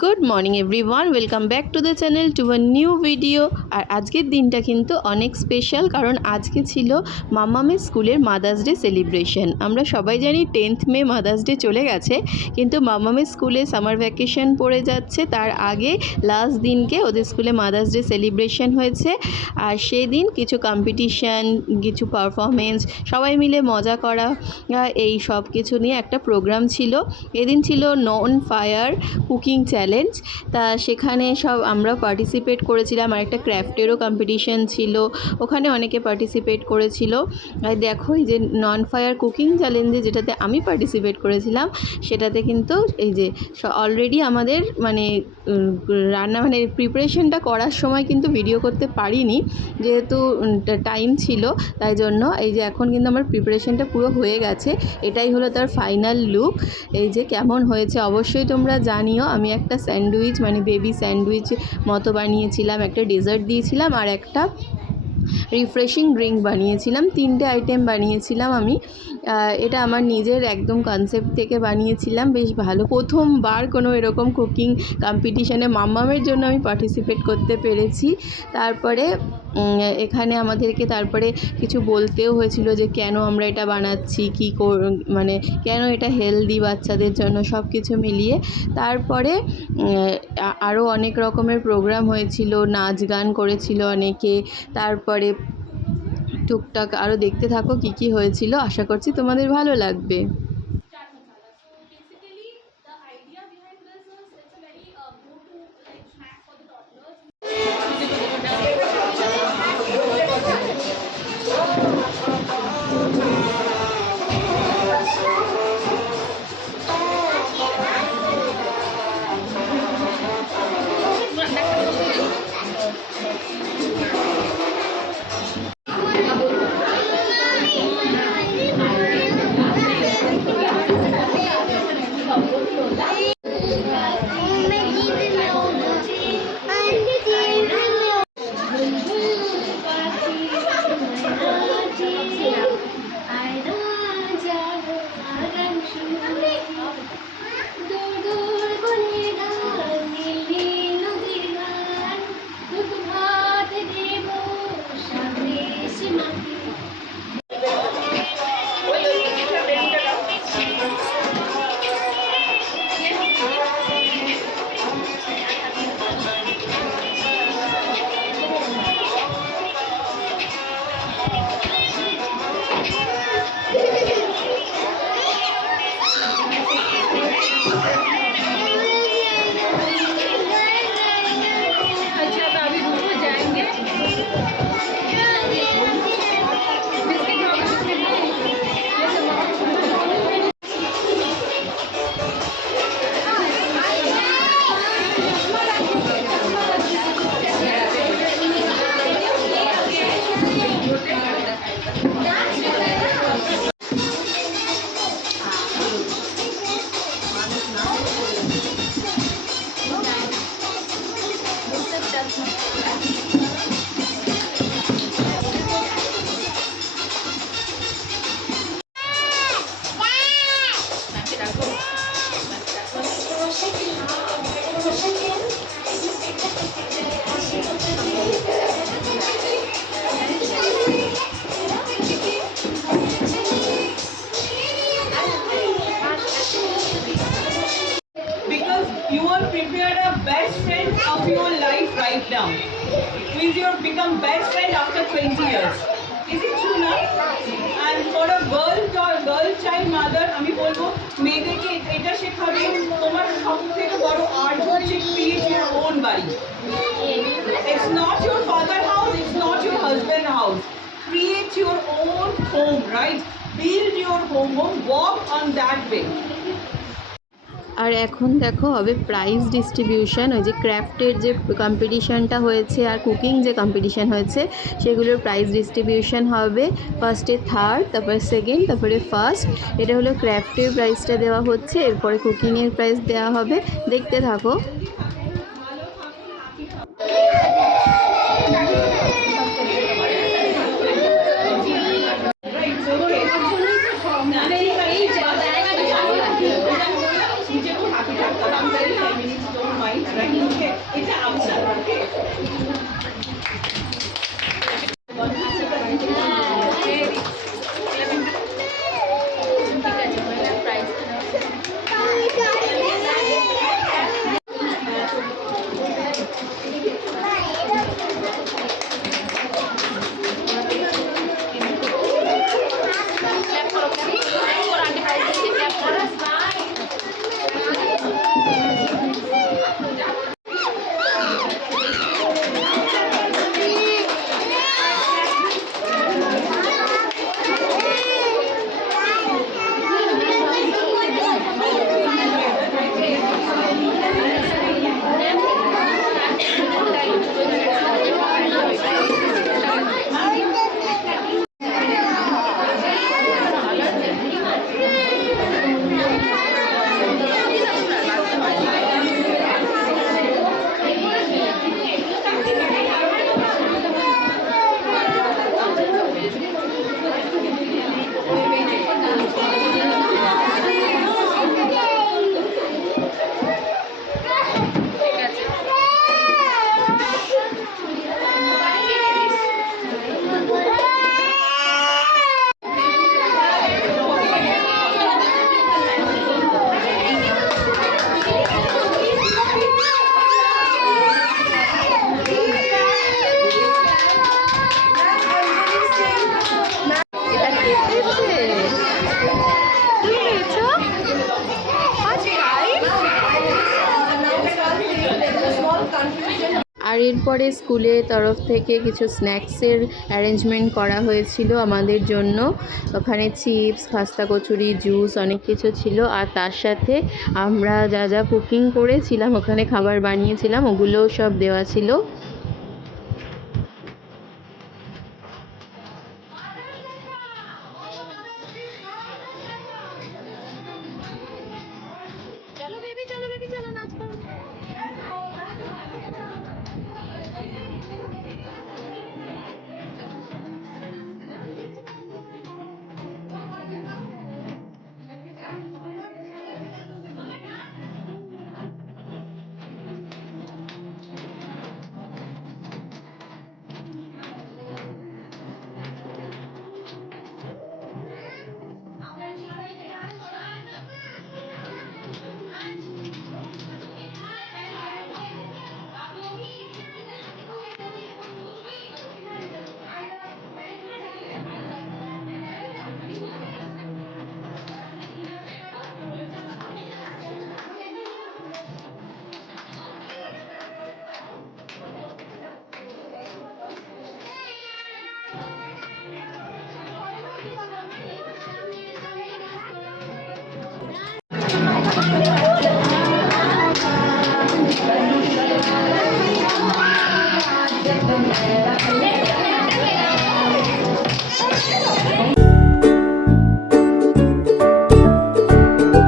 Good morning everyone, welcome back to the channel to a new video. আর আজকের দিনটা কিন্তু অনেক স্পেশাল, কারণ আজকে ছিল মাম্মামের স্কুলের মাদার্স ডে সেলিব্রেশন। আমরা সবাই জানি 10th মে মাদার্স ডে চলে গেছে, কিন্তু মাম্মামের স্কুলে সামার ভ্যাকেশন পড়ে যাচ্ছে, তার আগে লাস্ট দিনকে ওদের স্কুলে মাদার্স ডে সেলিব্রেশন হয়েছে। আর সেই দিন কিছু কম্পিটিশান, কিছু পারফরমেন্স, সবাই মিলে মজা করা, এই সব কিছু নিয়ে একটা প্রোগ্রাম ছিল। এদিন ছিল নন ফায়ার কুকিং চ্যালেঞ্জ। তা সেখানে সব আমরা পার্টিসিপেট করেছিলাম। আর একটা ক্র্যাফটেরও কম্পিটিশান ছিল, ওখানে অনেকে পার্টিসিপেট করেছিল। আর দেখো, এই যে নন ফায়ার কুকিং চ্যালেঞ্জে যেটাতে আমি পার্টিসিপেট করেছিলাম, সেটাতে কিন্তু এই যে অলরেডি আমাদের মানে রান্না মানে প্রিপারেশনটা করার সময় কিন্তু ভিডিও করতে পারিনি, যেহেতু টাইম ছিল, তাই জন্য এই যে এখন কিন্তু আমার প্রিপারেশনটা পুরো হয়ে গেছে। এটাই হলো তার ফাইনাল লুক। এই যে কেমন হয়েছে অবশ্যই তোমরা জানিও। আমি একটা স্যান্ডউইচ মানে বেবি স্যান্ডউইচ মতো বানিয়েছিলাম, একটা ডেজার্ট দিয়েছিলাম, আর একটা রিফ্রেশিং ড্রিঙ্ক বানিয়েছিলাম। 3টে আইটেম বানিয়েছিলাম আমি। এটা আমার নিজের একদম কনসেপ্ট থেকে বানিয়েছিলাম। বেশ ভালো, প্রথমবার কোনো এরকম কুকিং কম্পিটিশানে মাম্মামের জন্য আমি পার্টিসিপেট করতে পেরেছি। তারপরে এখানে আমাদেরকে তারপরে কিছু বলতেও হয়েছিল যে কেন আমরা এটা বানাচ্ছি, মানে কেন এটা হেলদি বাচ্চাদের জন্য, সব কিছু মিলিয়ে। তারপরে আরও অনেক রকমের প্রোগ্রাম হয়েছিল, নাচ গান করেছিল অনেকে। তারপরে টুকটাক আরও দেখতে থাকো কী কী হয়েছিল, আশা করছি তোমাদের ভালো লাগবে। Chaat masala. So basically, the idea behind this is it's a very go-to like snack for the toddlers. You are prepared a best friend of your life right now. Means you have become best friend after 20 years. Is it true now? And for a girl child mother, আমি বলবো মেয়েদেরকে এটা শেখাবে, তোমার সবথেকে বড় art হচ্ছে create your own বাড়ি. It's not your father house, it's not your husband house. Create your own home, right? Build your home, walk on that way. আর এখন দেখো হবে প্রাইজ ডিস্ট্রিবিউশন। ওই যে ক্রাফটের যে কম্পিটিশানটা হয়েছে আর কুকিং যে কম্পিটিশান হয়েছে, সেগুলোর প্রাইজ ডিস্ট্রিবিউশন হবে। ফার্স্টে থার্ড, তারপরে সেকেন্ড, তারপরে ফার্স্ট। এটা হলো ক্রাফটের প্রাইজটা দেওয়া হচ্ছে, এরপরে কুকিংয়ের প্রাইজ দেওয়া হবে। দেখতে থাকো। Okay, it's an answer. Okay. ঠিক আছে মানে প্রাইস ক্ল্যাপ করো আগে প্রাইস দিচ্ছি ক্ল্যাপ করো ঠিক আছে এটা কে পেয়েছে? তুমি পেয়েছো? আর এরপরে স্কুলের তরফ থেকে কিছু স্ন্যাক্সের অ্যারেঞ্জমেন্ট করা হয়েছিল আমাদের জন্য। ওখানে চিপস, খাস্তা কচুরি, জুস অনেক কিছু ছিল। আর তার সাথে আমরা যা যা কুকিং করেছিলাম, ওখানে খাবার বানিয়েছিলাম, ওগুলোও সব দেওয়া ছিল। চলো বেবি চলো নাচ করো Thank you.